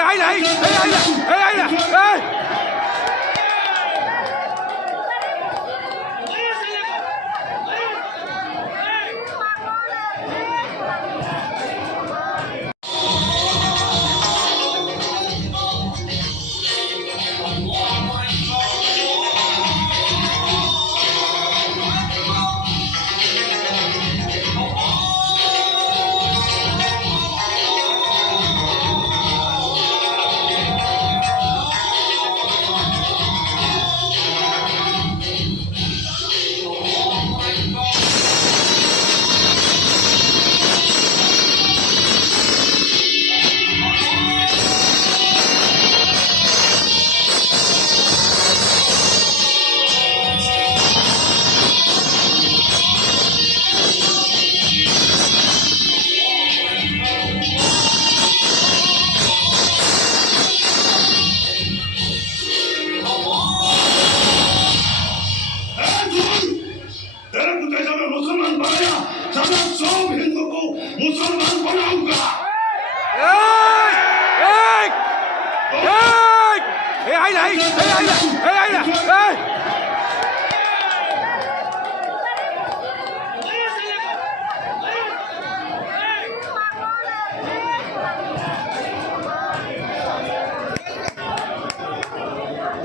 আইলা আইলা मुसलमान बनाया सारा सब हिंदू को मुसलमान बनाऊंगा।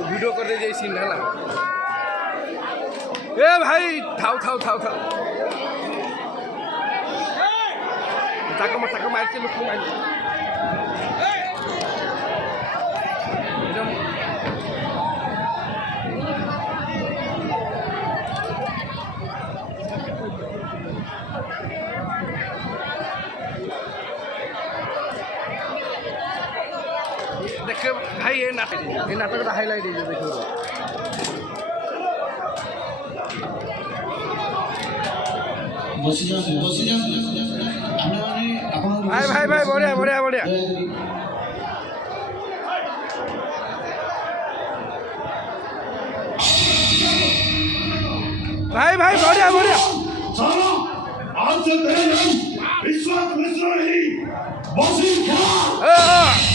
वीडियो करते जाए सीन है ना ए भाई थाओ taco main sih lu main देखो भाई ये नाटक का हाईलाइट है देखो भाई बढ़िया भाई बढ़िया साला आज से तेरे नाम विश्वास मिश्रा नहीं वसीम खान।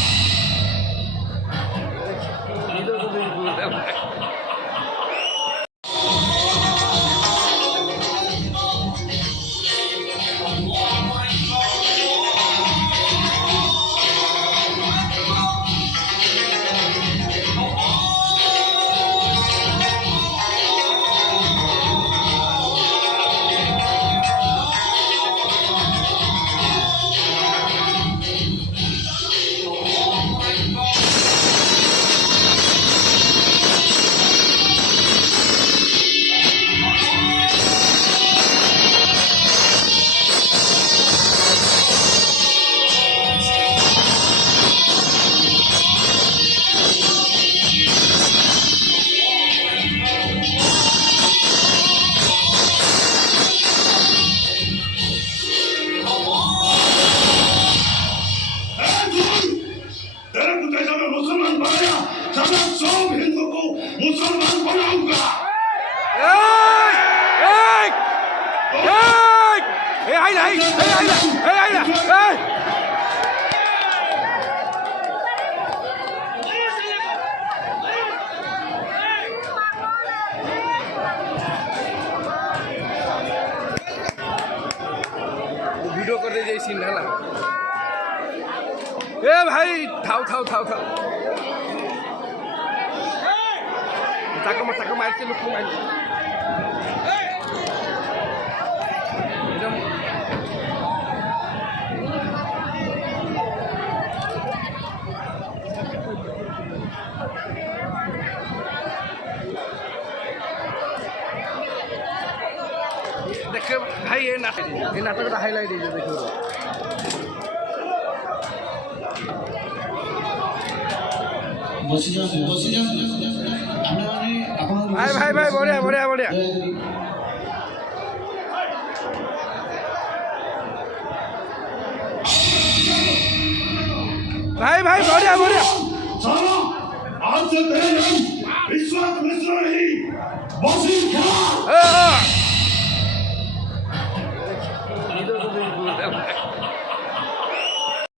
मुसलमान बनाया सारा सब हिंदू को मुसलमान बनाऊंगा। वीडियो करते जाए सीन है ना ए भाई थाओ taco main sih lu main देखो भाई ये नाटक का हाईलाइट है देखो भाई बढ़िया भाई बढ़िया साला आज से तेरे नाम विश्वास मिश्रा नहीं वसीम खान।